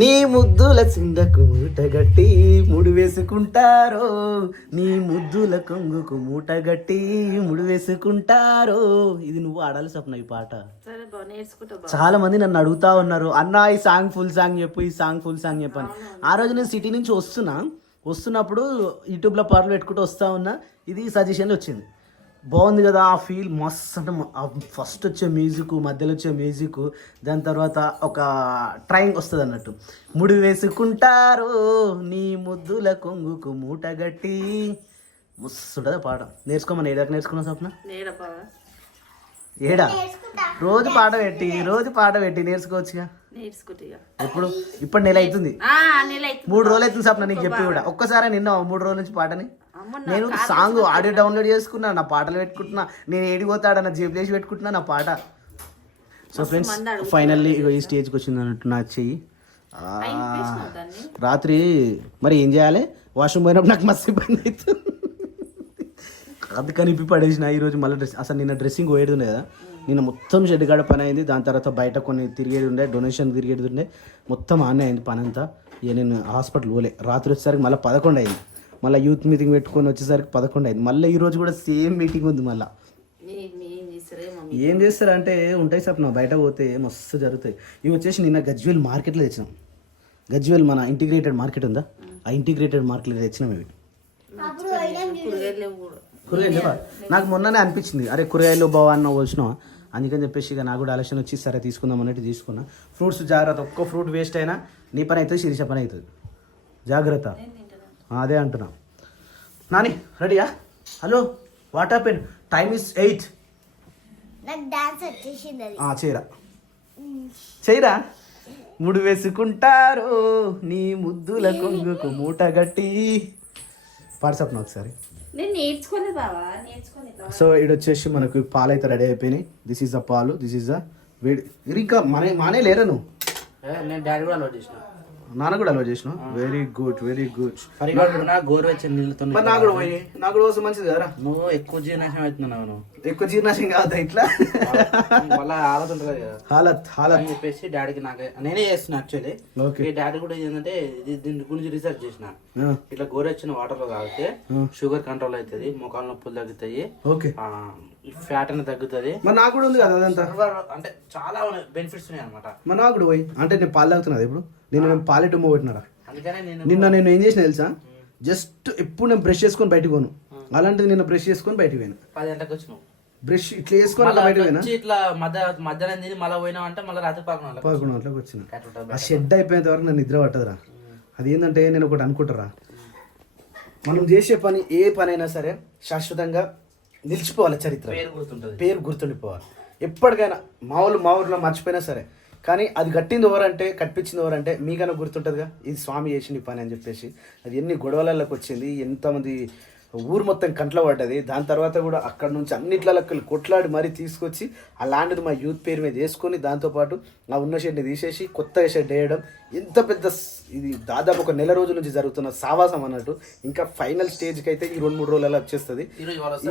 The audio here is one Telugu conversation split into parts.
నీ ముద్దుల చిందకు మూటగట్టి ముడి వేసుకుంటారో, నీ ముద్దుల కొంగుకు మూటగట్టి ముడి వేసుకుంటారో. ఇది నువ్వు ఆడాలి స్వప్న ఈ పాట. చాలా మంది నన్ను అడుగుతా ఉన్నారు, అన్న ఈ సాంగ్ ఫుల్ సాంగ్ చెప్పు, ఈ సాంగ్ ఫుల్ సాంగ్ చెప్పాను. ఆ రోజు నేను సిటీ నుంచి వస్తున్నప్పుడు యూట్యూబ్లో పాటలు పెట్టుకుంటూ వస్తా ఉన్నా, ఇది సజెషన్లో వచ్చింది. బాగుంది కదా, ఆ ఫీల్ మస్త్. అంటే ఫస్ట్ వచ్చే మ్యూజిక్, మధ్యలో వచ్చే మ్యూజిక్, దాని తర్వాత ఒక ట్రైన్ వస్తుంది అన్నట్టు. ముడి వేసుకుంటారు నీ ముద్దుల కొంగుకు మూటగట్టి. మస్తు ఉంటుంది పాట. నేర్చుకోమని ఏడాక నేర్చుకున్నావు స్వప్న? ఏడా రోజు పాట పెట్టి నేర్చుకోవచ్చుగా. ఇప్పుడు నెల అవుతుంది, 3 రోజులు అవుతుంది స్వప్న నీకు చెప్పి కూడా. ఒక్కసారి నిన్న 3 రోజుల నుంచి పాటని నేను సాంగ్ ఆడియో డౌన్లోడ్ చేసుకున్నా, నా పాటలు పెట్టుకుంటున్నా, నేను ఏడిపోతాడా నా జేబులు వేసి పెట్టుకుంటున్నా నా పాట. సో ఫ్రెండ్స్ ఫైనల్లీ ఈ స్టేజ్కి వచ్చింది అన్నట్టు నా చెయ్యి. రాత్రి మరి ఏం చేయాలి, వాష్రూమ్ పోయినప్పుడు నాకు మస్తు ఇబ్బంది అవుతుంది, అది కనిపి పడేసిన. ఈరోజు మళ్ళీ అసలు నిన్న డ్రెస్సింగ్ పోయేది ఉండే కదా, నిన్న మొత్తం షెడ్ కాడ పని అయింది. దాని తర్వాత బయట కొన్ని తిరిగేది ఉండే, డొనేషన్ తిరిగేది ఉండే, మొత్తం ఆనే అయింది పని అంతా. ఇక నేను హాస్పిటల్ పోలే. రాత్రి వచ్చేసరికి మళ్ళీ 11 అయింది. మళ్ళీ యూత్ మీటింగ్ పెట్టుకొని వచ్చేసరికి 11 అయింది. మళ్ళీ ఈరోజు కూడా సేమ్ మీటింగ్ ఉంది. మళ్ళీ ఏం చేస్తారంటే ఉంటాయి స్వప్న, బయట పోతే మస్తు జరుగుతాయి. ఇవి వచ్చేసి నిన్న గజ్వేల్ మార్కెట్లో తెచ్చినాం. గజ్వేల్ మన ఇంటిగ్రేటెడ్ మార్కెట్ ఉందా, ఆ ఇంటిగ్రేటెడ్ మార్కెట్లో తెచ్చినాం ఇవి. కూరగాయలు నాకు మొన్ననే అనిపించింది, అరే కూరగాయలు బావన్న వచ్చినావా, అందుకని చెప్పేసి ఇక నాకు కూడా ఆలోచన వచ్చి సరే తీసుకుందాం అన్నట్టు తీసుకున్నా. ఫ్రూట్స్ జాగ్రత్త, ఒక్క ఫ్రూట్ వేస్ట్ అయినా నీ పని అవుతుంది, శిరీష పని అవుతుంది, జాగ్రత్త. అదే అంటున్నా. నాని రెడీయా? Hello what happen, time is 8. చేయరా ముడి వేసుకుంటారు నీ ముద్దుల కొంగుకు మూట గట్టి. పాడ్సప్న ఒకసారి. సో ఇది వచ్చేసి మనకు పాలు అయితే రెడీ అయిపోయినాయి. దిస్ ఈజ్ ద పాలు, దిస్ ఈజ్ ద వేడి. ఇంకా మానే లేరా నువ్వు? నేను డాడీ కూడా అలవాటు చేసిన, నాన్న కూడా అలవాటు చేసిన. Very good very good. గోరువెచ్చని నీళ్ళతో నాకు కూడా పోయి, నాకు కూడా వస్తే మంచిది కదరా. నువ్వు ఎక్కువ జీర్ణాశయం అవుతున్నావు, నువ్వు ఎక్కువ జీర్ణాశయం కాదా ఇట్లా హాలత్ ఉంటుంది కదా, హాలత్ అని చెప్పేసి డాడీకి నేనే చేస్తున్నా యాక్చువల్లీ. డాడీ కూడా ఏంటంటే దీని గురించి రీసెర్చ్ చేసిన. ఇట్లా గోరువెచ్చని వాటర్ లో తాగితే షుగర్ కంట్రోల్ అవుతుంది, మోకాల నొప్పులు తగ్గుతాయి, ఫ్యాట్ అనేది తగ్గుతుంది. నాకు కూడా ఉంది కదా అదంతా, అంటే చాలా బెనిఫిట్స్ ఉన్నాయి అనమాట. నాకు కూడా పోయి అంటే నేను పాలు తాగుతున్నా ఇప్పుడు. నేను పాలెట్టుమో పెట్టినారా, నిన్న నేను ఏం చేసిన తెలుసా, జస్ట్ ఎప్పుడు నేను బ్రష్ చేసుకొని బయటకు పోను, అలాంటిది నిన్న బ్రష్ చేసుకొని బయటకు పోయాను. 10 గంటలకు వచ్చినావు, బ్రష్ ఇట్లా వేసుకొని బయటకు పోయినా, ఇట్లా మధ్యాహ్నం తిని మళ్ళీ పోయినావు అంటే మళ్ళీ రాత్రి 11 గంటలకు వచ్చిన. ఆ షెడ్ అయిపోయేంత వరకు నన్ను నిద్ర పట్టదురా. అది ఏంటంటే నేను ఒకటి అనుకుంటారా, మనం చేసే పని ఏ పని అయినా సరే శాశ్వతంగా నిలిచిపోవాలి, చరిత్ర పేరు గుర్తుండిపోవాలి ఎప్పటికైనా. మా ఊరిలో మర్చిపోయినా సరే, కానీ అది కట్టింది ఎవరంటే, కట్టించింది ఎవరంటే మీకన్నా గుర్తుంటుందిగా, ఇది స్వామి చేసింది పని అని చెప్పేసి. అది ఎన్ని గొడవలలోకి వచ్చింది, ఎంతమంది ఊరు మొత్తం కంట్లో పడ్డది. దాని తర్వాత కూడా అక్కడ నుంచి అన్నిట్లకి కొట్లాడి మరీ తీసుకొచ్చి ఆ ల్యాండ్ని మా యూత్ పేరు మీద వేసుకొని, దాంతోపాటు ఆ ఉన్న షెడ్ని తీసేసి కొత్తగా షెడ్ వేయడం, ఎంత పెద్ద ఇది దాదాపు 1 నెల రోజుల నుంచి జరుగుతున్న సావాసం అన్నట్టు. ఇంకా ఫైనల్ స్టేజ్కి అయితే ఈ 2-3 రోజులలో వచ్చేస్తుంది.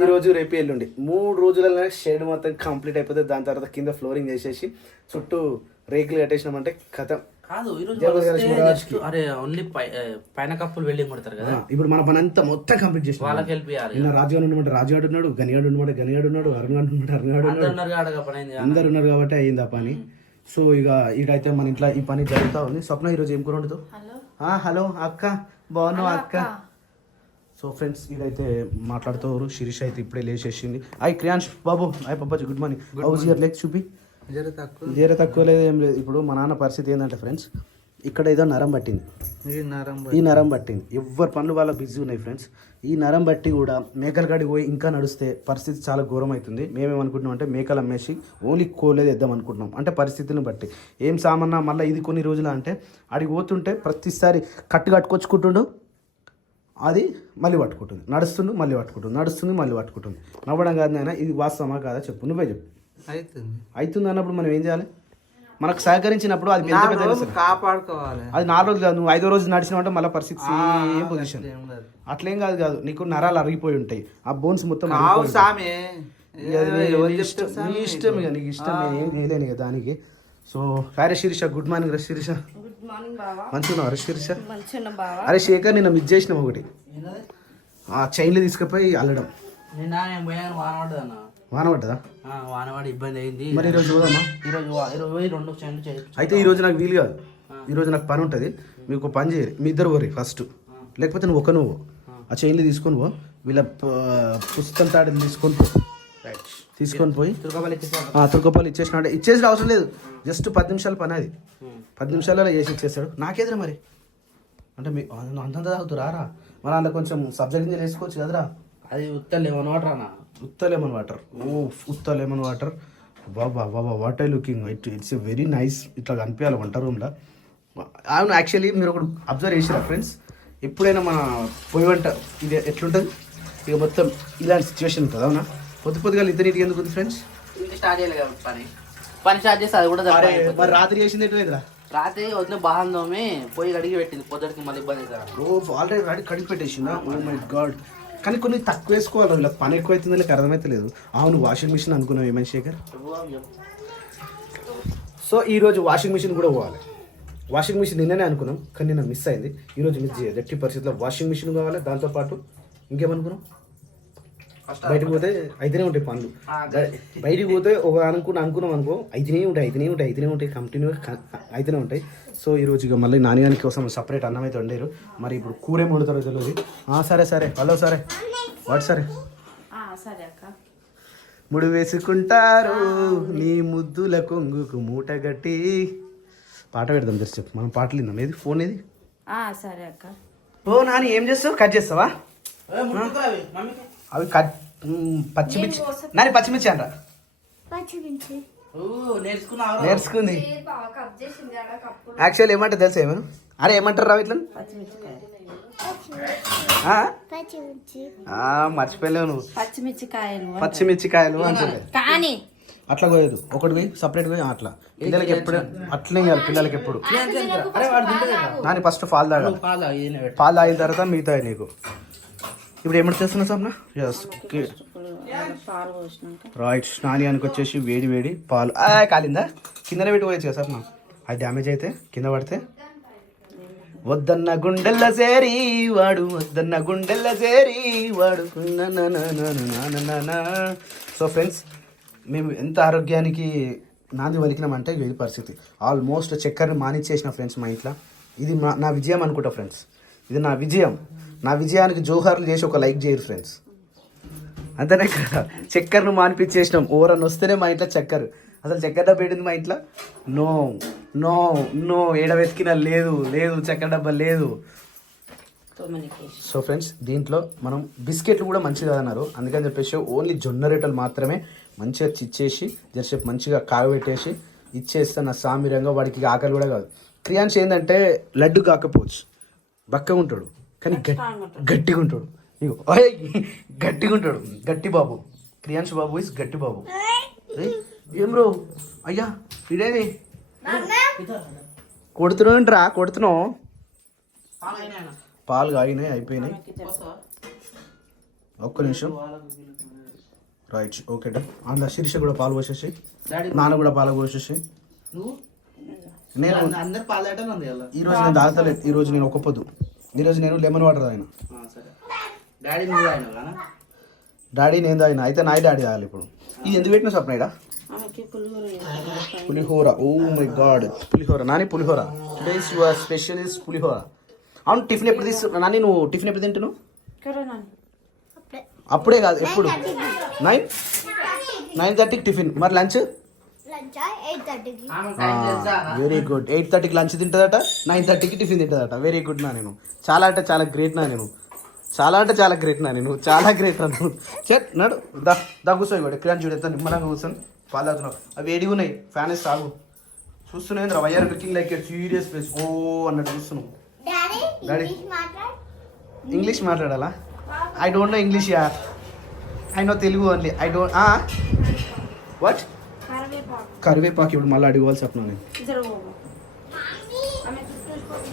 ఈ రోజు రేపు ఎల్లుండి 3 రోజులలో షెడ్ మొత్తం కంప్లీట్ అయిపోతుంది. దాని తర్వాత కింద ఫ్లోరింగ్ చేసేసి చుట్టూ రేకులు కట్టేసినామంటే కథం. పైన కప్పులు వెల్డింగ్ కొడతారు కదా, ఇప్పుడు మన పని అంతా మొత్తం కంప్లీట్ చేసి వాళ్ళకి హెల్ప్ చేయాలి. రాజుగాడు ఉన్నమాట రాజుగాడు ఉన్నాడు, గనిగాడు ఉన్నాడు గనిగాడు ఉన్నాడు, అరుణాడు ఉన్నాడు అరుణాడు ఉన్నాడు, అందరు ఉన్నారు కాబట్టి అయింది ఆ పని. సో ఇక ఇకైతే మన ఇంట్లో ఈ పని జరుగుతూ ఉంది. స్వప్న ఈరోజు ఏం కూర వండుతావు? హలో అక్క, బాగున్నావు అక్క? సో ఫ్రెండ్స్ ఇదైతే మాట్లాడుతారు. శిరీష్ అయితే ఇప్పుడే లేచేసింది. క్రియాంష్ బాబు, పప్పాజీ good morning. How's your leg చూపి. జర తక్కువ లేదు, ఏం లేదు. ఇప్పుడు మా నాన్న పరిస్థితి ఏంటంటే ఫ్రెండ్స్, ఇక్కడ ఏదో నరం పట్టింది, ఈ నరం పట్టింది. ఎవరి పనులు వాళ్ళ బిజీ ఉన్నాయి ఫ్రెండ్స్. ఈ నరం బట్టి కూడా మేకల కాడికి పోయి ఇంకా నడిస్తే పరిస్థితి చాలా ఘోరం అవుతుంది. మేమేమనుకుంటున్నాం అంటే మేకలు అమ్మేసి ఓన్లీ కోలేదు వేద్దాం అనుకుంటున్నాం. అంటే పరిస్థితిని బట్టి ఏం సామన్నా మళ్ళీ ఇది కొన్ని రోజులు అంటే అడిగి పోతుంటే ప్రతిసారి కట్టుకొచ్చుకుంటుండు, అది మళ్ళీ పట్టుకుంటుంది, నడుస్తుండు మళ్ళీ పట్టుకుంటుంది, నడుస్తుంది మళ్ళీ పట్టుకుంటుంది. నవ్వడం కాదు నాయన, ఇది వాస్తవమా కాదా చెప్పు, నువ్వే చెప్పు. అవుతుంది అన్నప్పుడు మనం ఏం చేయాలి? మనకు సహకరించినప్పుడు అది కాపాడుకోవాలి. అది 4 రోజులు కాదు, నువ్వు 5వ రోజు నడిచినావంటే మళ్ళీ పరిస్థితి సేమ్ పొజిషన్. అట్లేం కాదు, నీకు నరాలు అరిగిపోయి ఉంటాయి, ఆ బోన్స్ మొత్తం నీ ఇష్టం, ఇక నీకు ఇష్టం, ఏం చేయలేను ఇక దానికి. సో వేరే శిరీష గుడ్ మార్నింగ్. శిరీష మంచిగా అరే శీర్ష అరే శేఖర్ నిన్న మిస్ చేసినాం ఒకటి ఆ చైన్లు తీసుకుపోయి అల్లడం నిన్న నేను పోయాను వాన పడ్డది అన్న. వాన పడ్డదా వాన పడి ఇబ్బంది అయింది. మరి ఈరోజు చూడమ్మా. ఈరోజు పోయి 2 చైన్లు చేయొచ్చు. అయితే ఈరోజు నాకు వీలు కాదు, ఈరోజు నాకు పని ఉంటుంది. మీకు ఒక పని చేయరు, మీ ఇద్దరు పోరి ఫస్ట్, లేకపోతే నువ్వు ఆ చైన్లు తీసుకొని పో, వీళ్ళ పుస్తకం తాడులు తీసుకొని పోయి తుర్కపాలు ఇచ్చేసినాడు. ఇచ్చేసిన అవసరం లేదు, జస్ట్ 10 నిమిషాల పని అది. 10 నిమిషాలలో చేసి ఇచ్చేస్తాడు. నాకేదిరా మరి అంటే మీ అంతంత తాగుతురా రా, మరి అందులో కొంచెం సబ్జెక్ట్ వేసుకోవచ్చు కదరా. అది ఉత్త లెమన్ వాటర్ అన్న. ఉత్త లెమన్ వాటర్. ఉత్త lemon water. Baba Baba what I looking it's a very nice. ఇట్లా కనిపించాలి వంట రూమ్లో. అవును, యాక్చువల్లీ మీరు ఒకటి అబ్జర్వ్ చేసిరా ఫ్రెండ్స్, ఎప్పుడైనా మన పొయ్యి వంట ఇది ఎట్లుంటుంది, ఇక మొత్తం ఇలాంటి సిచ్యువేషన్ ఉంటుంది. అవునా, పొద్దుగా ఇద్దరికి ఎందుకు ఉంది ఫ్రెండ్స్? స్టార్ట్ చేయలేదు పని స్టార్ట్ చేస్తే అది కూడా మరి రాత్రి చేసింది ఎట్లేదురా? రాత్రి వదిన బాహం తోమి పోయి కడిగి పెట్టింది, పొద్దుడికి మళ్ళీ ఇబ్బంది అవుతుంది. ఆల్రెడీ కడిగి పెట్టేసిందా? ఓ మై గాడ్. కానీ కొన్ని తక్కువ వేసుకోవాలి, ఇలా పని ఎక్కువ అవుతుంది, నాకు అర్థమైతే లేదు. అవును, వాషింగ్ మిషన్ అనుకున్నావు ఏమని శేఖర్? సో ఈరోజు వాషింగ్ మిషన్ కూడా పోవాలి. వాషింగ్ మిషన్ నిన్ననే అనుకున్నాం, కానీ నిన్న మిస్ అయింది. ఈరోజు మిస్ చేయాలి. ఎట్టి పరిస్థితుల్లో వాషింగ్ మిషన్ కావాలి. దాంతోపాటు ఇంకేమనుకున్నాం, బయటకు పోతే అయితేనే ఉంటాయి పనులు. బయటికి పోతే ఒక అనుకున్నాం అనుకో, అయితేనే ఉంటాయి కంటిన్యూగా అయితేనే ఉంటాయి. సో ఈరోజు ఇక మళ్ళీ నాన్నగానికి కోసం సపరేట్ అన్నం అయితే వండారు. మరి ఇప్పుడు కూర ఏం వండుతారో తెలియదు. సరే హలో సరే వాట్ సరే ముడి వేసుకుంటారు నీ ముద్దుల కొంగుకు మూట గట్టి. పాట పెడదాం జస్ట్ చెప్పు, మనం పాటలు విందాం. ఏది ఫోన్ ఏది? సరే అక్క. ఓ నాని ఏం చేస్తావు? కట్ చేస్తావా? అవి కట్ పచ్చిమిర్చి నాని, పచ్చిమిర్చి అంట నేర్చుకుంది. యాక్చువల్ ఏమంటారు తెలుసా? ఏమను అరే ఏమంటారు రావు ఇట్లా? మర్చిపోయలేవు నువ్వు. పచ్చిమిర్చికాయలు అంటే అట్లా పోయేది, ఒకటి సపరేట్ పోయి అట్లా. పిల్లలకి ఎప్పుడు అట్లనే ఇవ్వాలి, పిల్లలకి ఎప్పుడు. నాని ఫస్ట్ పాలు తాగాలి, పాలు తాగిన తర్వాత మిగతా నీకు. ఇప్పుడు ఏమంటే చేస్తున్నా సమ్నా? రైట్. స్నానానికి వచ్చేసి వేడి పాలు. కాలిందా? కిందనే పెట్టి పోయచ్చు కదా సప్నా, అది డ్యామేజ్ అయితే కింద పడితే. వద్దన్న గుండెల్ల సేరి వాడు, వద్దన్న గుండెల్ల సేరి వాడు. సో ఫ్రెండ్స్, మేము ఎంత ఆరోగ్యానికి నాంది వలికినామంటే ఇది పరిస్థితి. ఆల్మోస్ట్ చక్కెరని మానిచ్చేసిన ఫ్రెండ్స్ మా ఇంట్లో. ఇది నా విజయం అనుకుంటా ఫ్రెండ్స్, ఇది నా విజయం. నా విజయానికి జోహార్లు చేసి ఒక లైక్ చేయరు ఫ్రెండ్స్, అంతనే కదా. చక్కెరను మానిపించేసినాం. ఓరన్ వస్తేనే మా ఇంట్లో చక్కెర. అసలు చక్కెర డబ్బా ఏంటింది మా ఇంట్లో? నో నో నో, ఏడవెతికినా లేదు చక్కెర డబ్బా లేదు. సో ఫ్రెండ్స్, దీంట్లో మనం బిస్కెట్లు కూడా మంచిది కాదన్నారు, అందుకని చెప్పేసి ఓన్లీ జొన్న రొట్టెలు మాత్రమే మంచిగా చిచ్చేసి జరసేపు మంచిగా కాగబెట్టేసి ఇచ్చేస్తే నా సామిరంగా వాడికి ఆకలి కూడా కాదు. క్రియాన్స్ ఏంటంటే లడ్డు కాకపోవచ్చు, బక్కగా ఉంటాడు కానీ గట్టిగా ఉంటాడు. ఇగో గట్టిగా ఉంటాడు, గట్టి బాబు. క్రియాన్స్ బాబు ఇస్ గట్టి బాబు. ఏం బ్రో అయ్యా ఇదేది కొడుతున్నావు? పాలు కాగినాయి, అయిపోయినాయి. ఒక్క నిమిషం. Right, okay done. అందులో శీర్ష కూడా పాలు పోసేసి, నాన్న కూడా పాలు పోసేసి. నేను ఈరోజు నేను తాగలేదు, ఈరోజు నేను ఒక్క పొద్దు. ఈరోజు నేను లెమన్ వాటర్ తాగిన. డాడీ నేను తాగిన, అయితే నా డాడీ తాగాలి ఇప్పుడు. ఇది ఎందుకు పెట్టిన స్వప్నడా? Pulihora. Oh my God, pulihora. Nani pulihora today's your special is pulihora. అవును, టిఫిన్ ఎప్పుడు తీసుకు నాని? నువ్వు టిఫిన్ ఎప్పుడు తింటున్నావు? అప్పుడే కాదు, ఎప్పుడు? 9:30కి టిఫిన్. మరి లంచ్? Very good. 8:30కి లంచ్ తింటుందట, 9:30కి టిఫిన్ తింటుందట. వెరీ గుడ్ నా. నేను చాలా అంటే చాలా గ్రేట్ నా. నేను చాలా అంటే చాలా గ్రేట్ నా. నేను చాలా గ్రేట్ నా. చెట్ నడు దా కూర్చో. ఇక్కడ క్రియాన్ చూడేస్తా, నిమ్మలంగా కూర్చొని పాలు తాగుతున్నావు. అవి వేడిగా ఉన్నాయి, ఫ్యాన్ వేసి తాగు. చూస్తున్నాయి రా, why are looking like a serious place. Oh అన్నట్టు చూస్తున్నావు. డాడీ ఇంగ్లీష్ మాట్లాడాలా? I don't know English yeah, I know Telugu only. I don't what karivepaku. ఇప్పుడు మళ్ళీ అడిగోవాలి చెప్పిన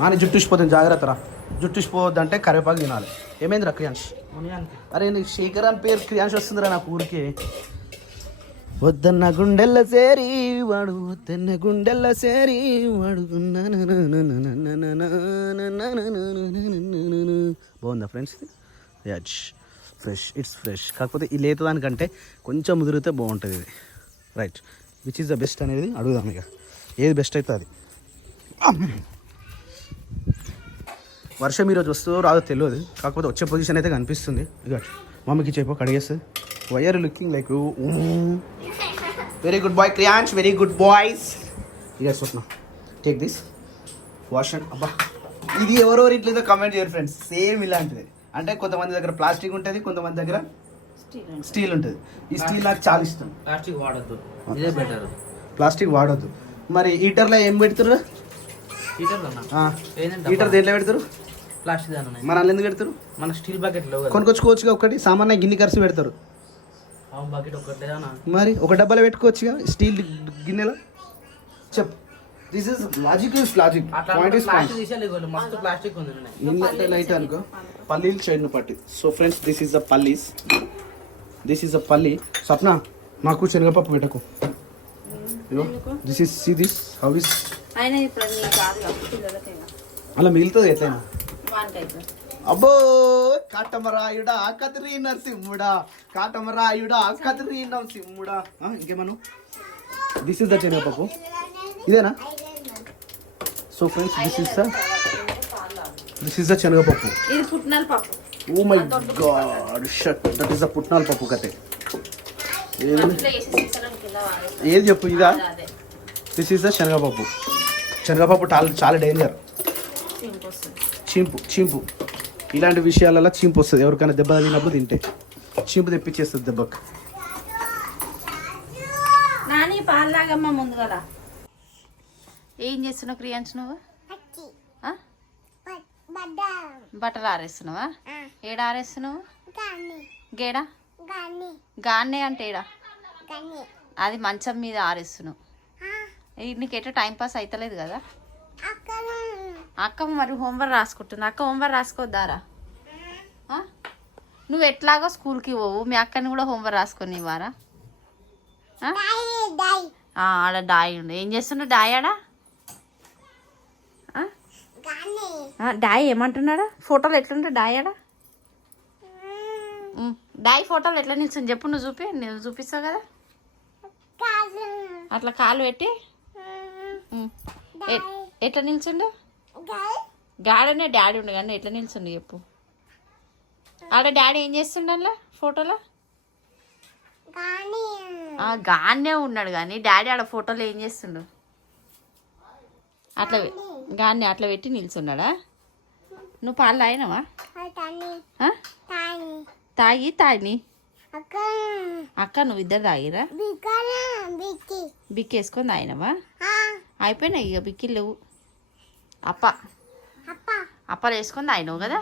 నాని. జుట్టు ఇచ్చిపోతుంది, జాగ్రత్త రా. జుట్టు ఇచ్చిపోవద్దంటే కరివేపాకు తినాలి. ఏమైందిరా క్రియాన్స్? అరే నీకు శేఖర్ అని పేరు క్రియాన్స్ వస్తుందిరా నాకు ఊరికే. వద్దన్న గుండెల్ల సేరి వాడు వద్దన్న గుండెల్ల సేరి వాడు బాగుందా ఫ్రెండ్స్? యచ్ ఫ్రెష్, ఇట్స్ ఫ్రెష్. కాకపోతే ఈ లేత దానికంటే కొంచెం ముదిరితే బాగుంటుంది ఇది. Right, which is the best అనేది అడుగుదాం. ఇక ఏది బెస్ట్ అయితే అది. వర్షం ఈరోజు వస్తుందో రాదో తెలియదు, కాకపోతే వచ్చే పొజిషన్ అయితే కనిపిస్తుంది. ఇక మమ్మీకి చెప్పు కడిగేస్తుంది. Why are looking like very good boy Kriyansh, very good boys. ఇక Swapna take this wash and అబ్బా ఇది ఎవరెవరు ఇట్లేదో కమెంట్ చేయరు ఫ్రెండ్స్. సేమ్ ఇలాంటిది. అంటే కొంతమంది దగ్గర ప్లాస్టిక్ ఉంటుంది, కొంతమంది దగ్గర స్టీల్ ఉంటుంది. ఈ స్టీల్ నాకు చాలా ఇష్టం. ప్లాస్టిక్ వాడద్దు, ఇదే బెటర్. ప్లాస్టిక్ వాడద్దు. మరి హీటర్లో ఏం పెడతారు? హీటర్ దేంట్లో పెడతారు? ప్లాస్టిక్. మన వాళ్ళు ఎందుకు పెడతారు? మన స్టీల్ బకెట్ కొనుక్కొచ్చుకోవచ్చుగా. ఒకటి సామాన్య గిన్నె ఖర్చు పెడతారు. బకెట్ ఒకటే మరి ఒక డబ్బాలో పెట్టుకోవచ్చుగా స్టీల్ గిన్నెలో. చెప్పు. This is logic, is logic. Point is point. మస్తు ప్లాస్టిక్ ఉంది. నిన్నట్టే లైట్ అనుకో పల్లీలు చేయను పట్టి. So friends, this is the pallis. This is the palli. Swapna మాకు శనగపప్పు పెట్టకు. This is see this how is అలా మిగులుతుంది ఎట్లయినా. అబ్బో కాటమరాయుడా కదిరి నరసింహుడా, కాటమరాయుడా కదిరి నరసింహుడా. ఇంకేమను? This is the senagapappu. ఇదేనా? So friends, this is the senagapappu. Oh my God, shut, that is the పుట్నాల పప్పు కతే. ఏది చెప్పు? ఇదా? దిస్ ఈస్ ద శనగపప్పు. శనగపప్పు చాలా డేంజర్. చీంపు ఇలాంటి విషయాలలో చీంపు వస్తుంది. ఎవరికైనా దెబ్బ తగిలినప్పుడు తింటే చీంపు తెప్పించేస్తుంది దెబ్బకి. నాని పాల్లాగమ్మ ముందు కదా. ఏం చేస్తున్నావు క్రియాంశ్? నువ్వు బట్టలు ఆరేస్తున్నావా? ఏడ ఆరేస్తున్నావు? గేడా గాన్నే అంటే ఏడా? అది మంచం మీద ఆరేస్తున్నావు. నీకు ఎట్లా టైం పాస్ అవుతలేదు కదా. అక్క మరి హోంవర్క్ రాసుకుంటున్నా. అక్క హోంవర్క్ రాసుకోద్దారా? నువ్వు ఎట్లాగో స్కూల్కి పోవు, మీ అక్కని కూడా హోంవర్క్ రాసుకొని ఇవ్వరా? ఆడ డాయ్ ఉండు. ఏం చేస్తున్నావు డాయ్ ఆడ? డాయ్ ఏమంటున్నాడా? ఫోటోలు ఎట్లుంటా డాయ్ ఆడ? డాయ్ ఫోటోలు ఎట్లా నిల్చుని చెప్పు. నువ్వు చూపిస్తావు కదా. అట్లా కాలు పెట్టి ఎట్లా నిల్చుండు? గాడనే డాడీ ఉండు కానీ ఎట్లా నిల్చుండు చెప్పు. ఆడ డాడీ ఏం చేస్తుండ అందులో ఫోటోలో? గానే ఉన్నాడు కానీ డాడీ ఆడ ఫోటోలో ఏం చేస్తుండు? అట్లా గాన్ని అట్లా పెట్టి నిల్చున్నాడా? నువ్వు పాలు తాగినావా? తాగి అక్క నువ్వు ఇద్దరు తాగిరా? బిక్కి వేసుకొని తాగినావా? అయిపోయినాయి ఇక బిక్కిలు లేవు. అప్పలు వేసుకొని తాగినావు కదా.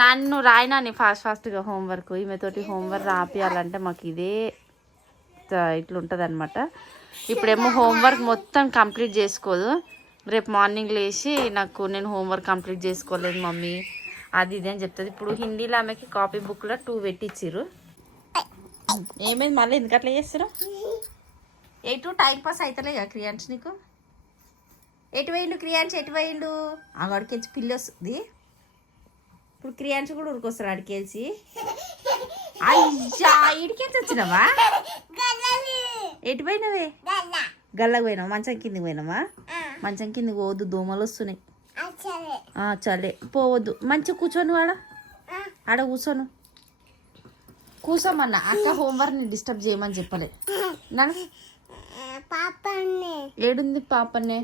నన్ను రాయినా నీ ఫాస్ట్గా హోంవర్క్. ఈమెతోటి హోంవర్క్ రాపియాలంటే మాకు ఇదే ఇట్లుంటుంది అనమాట. ఇప్పుడేమో హోంవర్క్ మొత్తం కంప్లీట్ చేసుకోదు. రేపు మార్నింగ్ లేచి నేను హోంవర్క్ కంప్లీట్ చేసుకోలేదు మమ్మీ అది ఇది అని చెప్తుంది. ఇప్పుడు హిందీలో ఆమెకి కాపీ బుక్లో 2 పెట్టించారు. ఏమైంది మళ్ళీ ఎందుకు అట్లా చేస్తారు? ఎటు టైం పాస్ అవుతలే కదా క్రియాంశ్ నీకు? ఎటు పోయిండు క్రియాంశ్? ఎటు పోయిండు? అడికెళ్ళి పిల్లి వస్తుంది. ఇప్పుడు క్రియాంశ్ కూడా ఉరికొస్తారు అడికెళ్ళి. అయ్యా ఇడికెళ్ళి వచ్చినావా? ఎటు పోయినావే? గల్లకు పోయినావా? మంచం కిందికి పోయినావా? మంచం కిందికి పోవద్దు, దోమలు వస్తున్నాయి. చలే పోవద్దు. మంచిగా కూర్చోను ఆడ కూర్చోమన్నా. అక్క హోంవర్క్ని డిస్టర్బ్ చేయమని చెప్పలే. ఏడుంది పాపనే?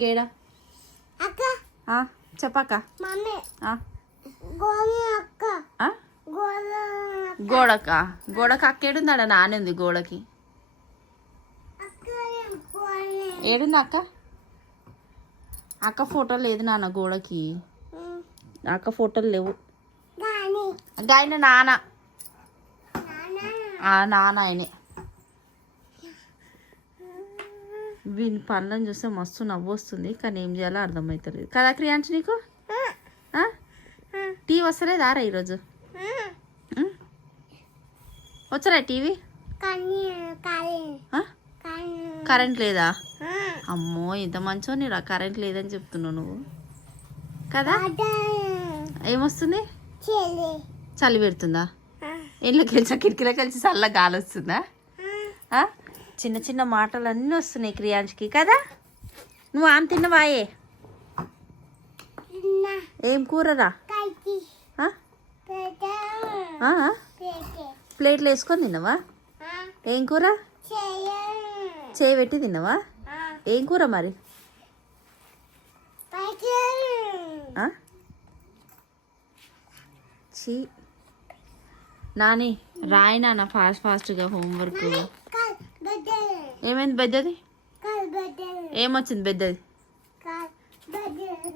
గేడా చెప్పక్క. గోడక అక్క ఏడుంది? ఆడ నానుంది గోడకి. ఏడుంది అక్క? అక్క ఫోటోలు లేదు నాన్న గోడకి. అక్క ఫోటోలు లేవు. ఆయన నాన్న ఆయనే. వీని పనులను చూస్తే మస్తు నవ్వు వస్తుంది, కానీ ఏం చేయాలో అర్థమవుతలేదు కదా క్రియాంశ్ నీకు? టీవీ వస్తలేదా రా ఈరోజు? వచ్చరా టీవీ? కరెంట్ లేదా? అమ్మో ఇంత మంచో నీరా, కరెంట్ లేదని చెప్తున్నావు నువ్వు కదా. ఏమొస్తుంది? చలి పెడుతుందా? ఇళ్ళకి వెళ్ళి కిటికీలోకి వెళ్ళి చల్ల గాలి వస్తుందా? చిన్న చిన్న మాటలు అన్నీ వస్తున్నాయి క్రియాంష్కి కదా. నువ్వు ఆమె తిన్నవాయే? ఏం కూరరా? ప్లేట్లు వేసుకొని తిన్నావా? ఏం కూర? చేయి పెట్టి తిన్నావా? ఏం కూర మరి? చీ నాని రాయి నాన్న ఫాస్ట్గా హోంవర్క్. ఏమైంది పెద్దది? ఏమొచ్చింది పెద్దది?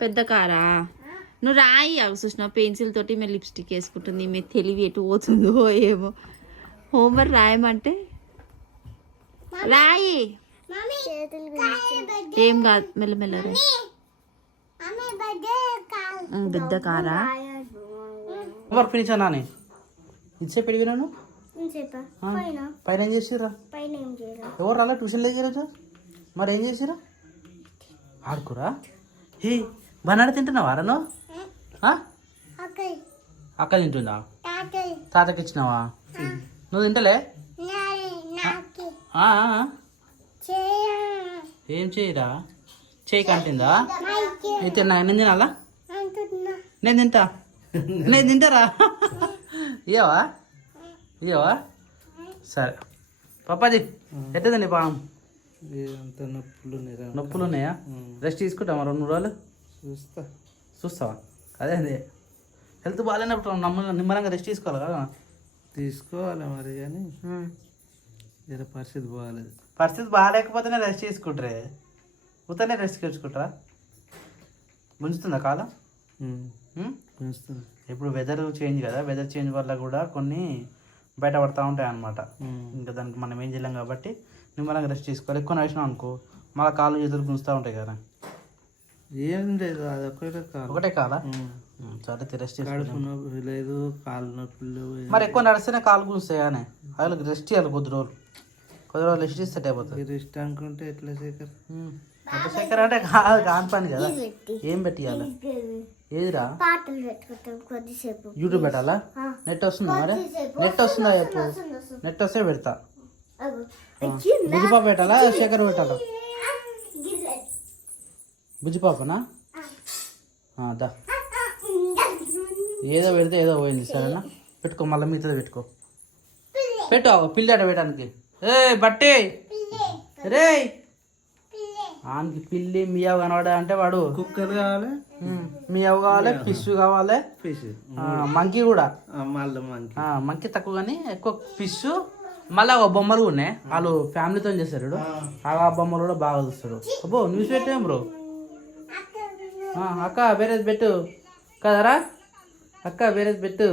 పెద్ద కారా? నువ్వు రాయి. అవి చూసిన పెన్సిల్ తోటి మేము లిప్స్టిక్ వేసుకుంటుంది. మీ తెలివి ఎటు పోతుందో ఏమో. హోంవర్క్ రాయమంటే రాయి. ఏం కాదు, మెల్లమెల్ల రాయి. పెద్ద కారా? హోంవర్క్ ఫినిష్ నాని ఇచ్చే పెరిగినాను. పైన ఏం చేసిరా? ఎవరు రాలా ట్యూషన్ లేదు మరి ఏం చేసిరా? ఆడుకురా. హే బనాడ తింటున్నావా అరను? అక్క తింటుందా? తాతకి ఇచ్చినావా? నువ్వు తింటలే? ఏం చేయరా? చేయి కంటిందా? అయితే నేను తినాలా? నేను తింటా. నేను తింటారా? ఇయ్యవా? ఇయ్యవా? సరే పప్పాది ఎట్టదండి పానం? నొప్పులు ఉన్నాయా? రెస్ట్ తీసుకుంటావా 2-3 రోజులు? చూస్తావా? అదే అదే హెల్త్ బాగాలేనప్పుడు నిమ్మలంగా రెస్ట్ తీసుకోవాలి కదా. తీసుకోవాలి మరి, కానీ పరిస్థితి బాగాలేదు. పరిస్థితి బాగాలేకపోతేనే రెస్ట్ తీసుకుంటారే, ఉతనే రెస్ట్ తీసుకుంటారా? గుంజుతుందా కాలం? గుంజుతుంది. ఇప్పుడు వెదర్ చేంజ్ కదా, వెదర్ చేంజ్ వల్ల కూడా కొన్ని బయటపడతా ఉంటాయి అన్నమాట. ఇంకా దానికి మనం ఏం చేయలేం కాబట్టి నిమ్మలంగా రెస్ట్ తీసుకోవాలి. ఎక్కువ నడిచినాం అనుకో మళ్ళీ కాళ్ళు చేతులు గుంజుతూ ఉంటాయి కదా. ఏం లేదు, అది ఒకటే కాలా? సరే రెస్ట్ లేదు, కాళ్ళు నొప్పులు. మరి ఎక్కువ నడిస్తేనే కాలు గుంజుతాయి కానీ వాళ్ళకి రెస్ట్ ఇవ్వాలి. కొద్ది రోజులు రెస్ట్ ఇస్తే అయిపోతుంది. రెస్ట్ అనుకుంటే ఎట్లా శేఖర్? ఎట్లా శేఖర్ అంటే కాని పని కదా. ఏం పెట్టియాలి? ఏదిరా? యూట్యూబ్ పెట్టాలా? నెట్ వస్తుందా? మరి నెట్ వస్తుందా? చెప్పు. నెట్ వస్తే పెడతా. బుజ్జిపాప పెట్టాలా శేఖర్ పెట్టాలా? బుజ్జిపాపనా? దా ఏదో పెడితే ఏదో పోయింది. సరేనా పెట్టుకో, మళ్ళీ మిగతాది పెట్టుకో. పెట్టు పిల్లి అట పెట్టడానికి. ఏ బట్టి రే ఆనికి పిల్లి మియావు కనబడా అంటే వాడు కుక్కర్ కావాలి, మియావు కావాలి, ఫిష్ కావాలి, ఫిష్ మంకీ కూడా. మళ్ళీ మంకీ తక్కువ కానీ ఎక్కువ ఫిష్. మళ్ళీ ఒక బొమ్మలు ఉన్నాయి, వాళ్ళు ఫ్యామిలీతో చేస్తారు. ఆ బొమ్మలు కూడా బాగా చూస్తాడు. అబ్బో న్యూస్ పెట్టాం బ్రో. అక్క వేరేది పెట్టు కదరా, అక్క వేరేది పెట్టు.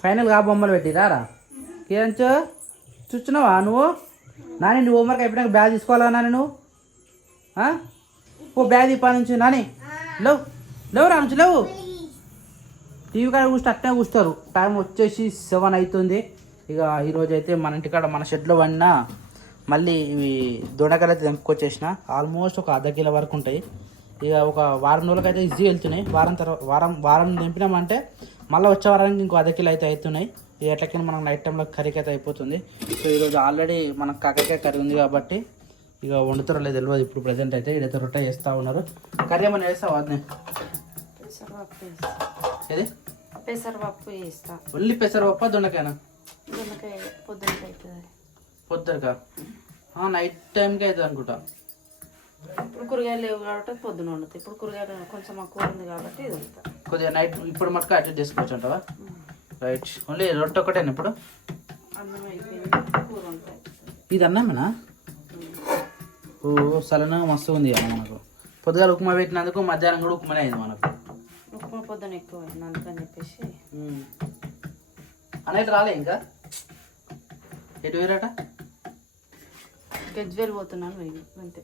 ఫైనల్గా ఆ బొమ్మలు పెట్టిరారా? కేంచో చూస్తున్నావా నువ్వు? నాని నువ్వు హోంవర్క్ అయిపోయినాక బ్యాగ్ తీసుకోవాలా నాని? నువ్వు ఓ బ్యాగ్ ఇప్పటి నుంచి నాని లేవురా నుంచి లేవు. టీవీ కాడ కూర్చుంటే అట్నే కూర్చుంటారు. టైం వచ్చేసి 7 అవుతుంది. ఇక ఈరోజు అయితే మన ఇంటికాడ మన షెడ్లో వండిన మళ్ళీ ఇవి దొండకాయలు అయితే తెంపుకొచ్చేసిన. ఆల్మోస్ట్ ఒక ½ కిలో వరకు ఉంటాయి. ఇక ఒక వారం రోజులకి అయితే ఈజీ వెళ్తున్నాయి. వారం తెంపినామంటే మళ్ళీ వచ్చే వారానికి ఇంకో ½ కిలో అయితే అవుతున్నాయి. ఎట్లకైనా మనకు నైట్ టైంలో కర్రీకి అయితే అయిపోతుంది. సో ఈరోజు ఆల్రెడీ మనకు కాకరకాయ కర్రీ ఉంది కాబట్టి ఇక వండుతారో లేదు తెలియదు. ఇప్పుడు ప్రజెంట్ అయితే ఇదైతే రొట్టె చేస్తూ ఉన్నారు. కర్రీ ఏమైనా వేస్తావా? అది ఏది పెసరపప్పు వేస్తా. ఒళ్ళి పెసరపప్పు దొండకాయనా? దొండకాయ పొద్దునకి అవుతుంది. పొద్దునకా? నైట్ టైంకి అవుతుంది అనుకుంటా. ఇప్పుడు కూరగాయలు లేవు కాబట్టి పొద్దున వండుతాయి. ఇప్పుడు కూరగాయలు కొంచెం ఎక్కువ ఉంది కాబట్టి ఇది వండుతా. కొద్దిగా నైట్ ఇప్పుడు మటుకు అడ్జస్ట్ చేసుకోవచ్చు అంటావా? రైట్. ఓన్లీ రొట్టె ఒకటేనా ఇప్పుడు? అన్నం అయిపోయింది, కూర ఉంటాయి. ఇది అన్నమేనా? ఓ సలనంగా మస్తు ఉంది అమ్మ. మనకు పొద్దుగాల ఉప్మా పెట్టినందుకు మధ్యాహ్నం కూడా ఉప్మానే అయింది మనకు. ఉప్మా పొద్దున ఎక్కువ అయింది అందుకని చెప్పేసి. అన్నట్టు రాలే ఇంకా? ఎటు వేరట? గజ్వేల్ పోతున్నాను అంతే.